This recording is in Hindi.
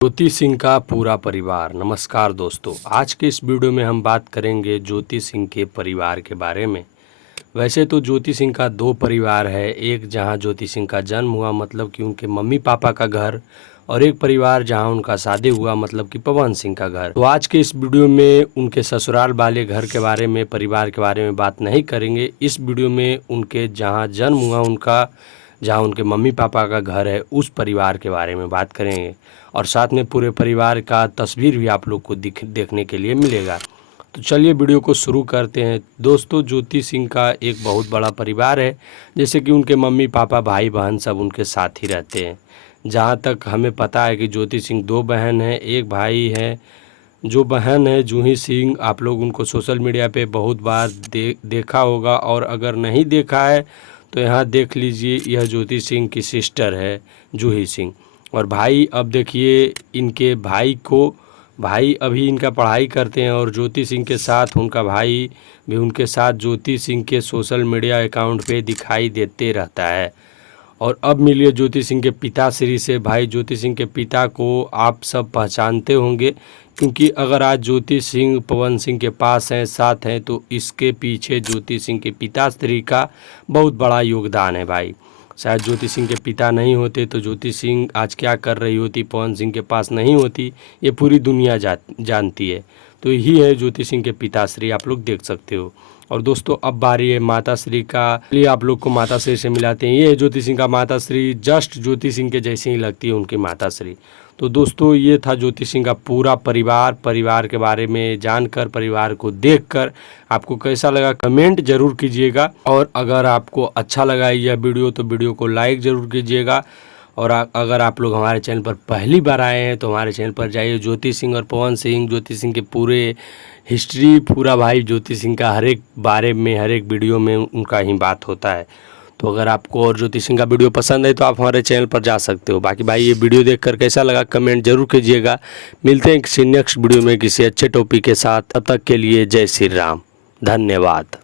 ज्योति सिंह का पूरा परिवार। नमस्कार दोस्तों, आज के इस वीडियो में हम बात करेंगे ज्योति सिंह के परिवार के बारे में। वैसे तो ज्योति सिंह का दो परिवार है, एक जहां ज्योति सिंह का जन्म हुआ मतलब कि उनके मम्मी पापा का घर, और एक परिवार जहां उनका शादी हुआ मतलब कि पवन सिंह का घर। तो आज के इस वीडियो में उनके ससुराल वाले घर के बारे में, परिवार के बारे में बात नहीं करेंगे। इस वीडियो में उनके जहाँ जन्म हुआ, उनका जहाँ उनके मम्मी पापा का घर है, उस परिवार के बारे में बात करेंगे और साथ में पूरे परिवार का तस्वीर भी आप लोग को देखने के लिए मिलेगा। तो चलिए वीडियो को शुरू करते हैं। दोस्तों, ज्योति सिंह का एक बहुत बड़ा परिवार है, जैसे कि उनके मम्मी पापा भाई बहन सब उनके साथ ही रहते हैं। जहाँ तक हमें पता है कि ज्योति सिंह दो बहन हैं, एक भाई है। जो बहन है जूही सिंह, आप लोग उनको सोशल मीडिया पे बहुत बार देखा होगा, और अगर नहीं देखा है तो यहाँ देख लीजिए। यह ज्योति सिंह की सिस्टर है जूही सिंह। और भाई, अब देखिए इनके भाई अभी इनका पढ़ाई करते हैं, और ज्योति सिंह के साथ उनका भाई भी उनके साथ ज्योति सिंह के सोशल मीडिया अकाउंट पे दिखाई देते रहता है। और अब मिलिए ज्योति सिंह के पिताश्री से। भाई, ज्योति सिंह के पिता को आप सब पहचानते होंगे, क्योंकि अगर आज ज्योति सिंह पवन सिंह के पास हैं, साथ हैं, तो इसके पीछे ज्योति सिंह के पिताश्री का बहुत बड़ा योगदान है। भाई, शायद ज्योति सिंह के पिता नहीं होते तो ज्योति सिंह आज क्या कर रही होती, पवन सिंह के पास नहीं होती, ये पूरी दुनिया जानती है। तो यही है ज्योति सिंह के पिताश्री, आप लोग देख सकते हो। और दोस्तों, अब बारी है माताश्री का। लिए आप लोग को माताश्री से मिलाते हैं। ये है ज्योति सिंह का माताश्री, जस्ट ज्योति सिंह के जैसे ही लगती है उनकी माताश्री। तो दोस्तों, ये था ज्योति सिंह का पूरा परिवार के बारे में जानकर, परिवार को देखकर आपको कैसा लगा कमेंट जरूर कीजिएगा। और अगर आपको अच्छा लगा यह वीडियो तो वीडियो को लाइक ज़रूर कीजिएगा। और अगर आप लोग हमारे चैनल पर पहली बार आए हैं तो हमारे चैनल पर जाइए। ज्योति सिंह और पवन सिंह, ज्योति सिंह के पूरे हिस्ट्री, पूरा भाई ज्योति सिंह का हर एक बारे में, हर एक वीडियो में उनका ही बात होता है। तो अगर आपको और ज्योति सिंह का वीडियो पसंद है तो आप हमारे चैनल पर जा सकते हो। बाकी भाई, ये वीडियो देखकर कैसा लगा कमेंट जरूर कीजिएगा। मिलते हैं किसी नेक्स्ट वीडियो में किसी अच्छे टॉपिक के साथ। तब तक के लिए जय श्री राम, धन्यवाद।